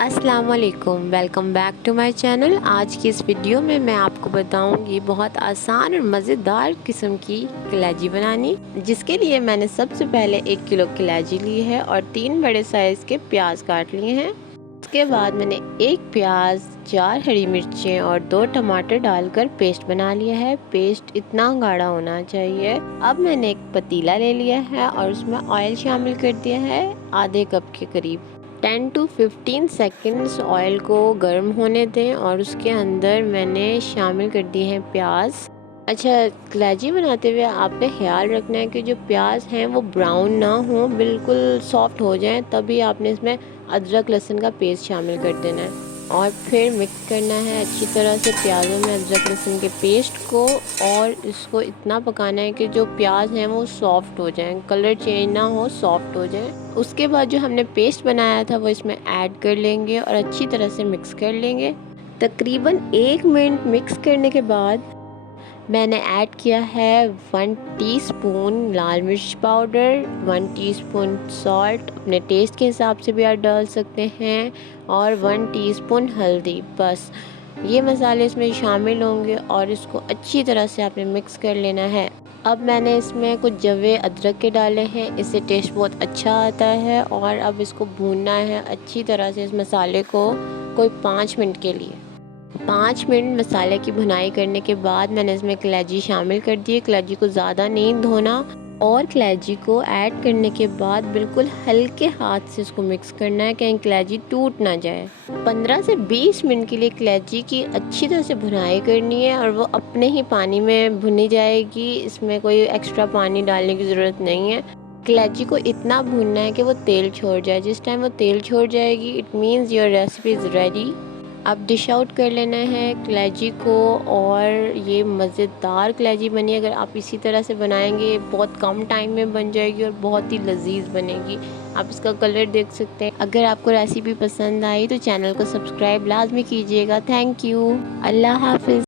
अस्सलाम वालेकुम, welcome back to my channel. आज की इस वीडियो में मैं आपको बताऊंगी बहुत आसान और मज़ेदार किस्म की कलेजी बनानी, जिसके लिए मैंने सबसे पहले 1 किलो कलेजी ली है और 3 बड़े साइज़ के प्याज काट लिए हैं। उसके बाद मैंने 1 प्याज, 4 हरी मिर्चें और 2 टमाटर डालकर पेस्ट बना लिया है। पेस्ट इतना गाढ़ा होना चाहिए। अब मैंने एक पतीला ले लिया है और उसमें ऑयल शामिल कर दिया है आधे कप के करीब। 10 टू 15 सेकंड्स ऑयल को गर्म होने दें और उसके अंदर मैंने शामिल कर दिए हैं प्याज। अच्छा, कलेजी बनाते हुए आपने ख्याल रखना है कि जो प्याज हैं वो ब्राउन ना हो, बिल्कुल सॉफ्ट हो जाएं, तभी आपने इसमें अदरक लहसुन का पेस्ट शामिल कर देना है और फिर मिक्स करना है अच्छी तरह से प्याज़ों में अदरक लहसुन के पेस्ट को। और इसको इतना पकाना है कि जो प्याज हैं वो सॉफ्ट हो जाएं, कलर चेंज ना हो, सॉफ्ट हो जाएं। उसके बाद जो हमने पेस्ट बनाया था वो इसमें ऐड कर लेंगे और अच्छी तरह से मिक्स कर लेंगे। तकरीबन 1 मिनट मिक्स करने के बाद मैंने ऐड किया है 1 टीस्पून लाल मिर्च पाउडर, 1 टीस्पून सॉल्ट, अपने टेस्ट के हिसाब से भी आप डाल सकते हैं, और 1 टीस्पून हल्दी। बस ये मसाले इसमें शामिल होंगे और इसको अच्छी तरह से आपने मिक्स कर लेना है। अब मैंने इसमें कुछ जवे अदरक के डाले हैं, इससे टेस्ट बहुत अच्छा आता है। और अब इसको भूनना है अच्छी तरह से इस मसाले को कोई 5 मिनट के लिए। 5 मिनट मसाले की भुनाई करने के बाद मैंने इसमें कलेजी शामिल कर दी है। कलेजी को ज़्यादा नहीं धोना और कलेजी को ऐड करने के बाद बिल्कुल हल्के हाथ से इसको मिक्स करना है, कहीं कलेजी टूट ना जाए। 15 से 20 मिनट के लिए कलेजी की अच्छी तरह से भुनाई करनी है और वो अपने ही पानी में भुनी जाएगी। इसमें कोई एक्स्ट्रा पानी डालने की ज़रूरत नहीं है। कलेजी को इतना भूनना है कि वो तेल छोड़ जाए। जिस टाइम वो तेल छोड़ जाएगी, it means your recipe is ready. अब डिश आउट कर लेना है कलेजी को और ये मज़ेदार कलेजी बनी। अगर आप इसी तरह से बनाएंगे बहुत कम टाइम में बन जाएगी और बहुत ही लजीज बनेगी। आप इसका कलर देख सकते हैं। अगर आपको रेसिपी पसंद आई तो चैनल को सब्सक्राइब लाजमी कीजिएगा। Thank you. अल्लाह हाफिज़।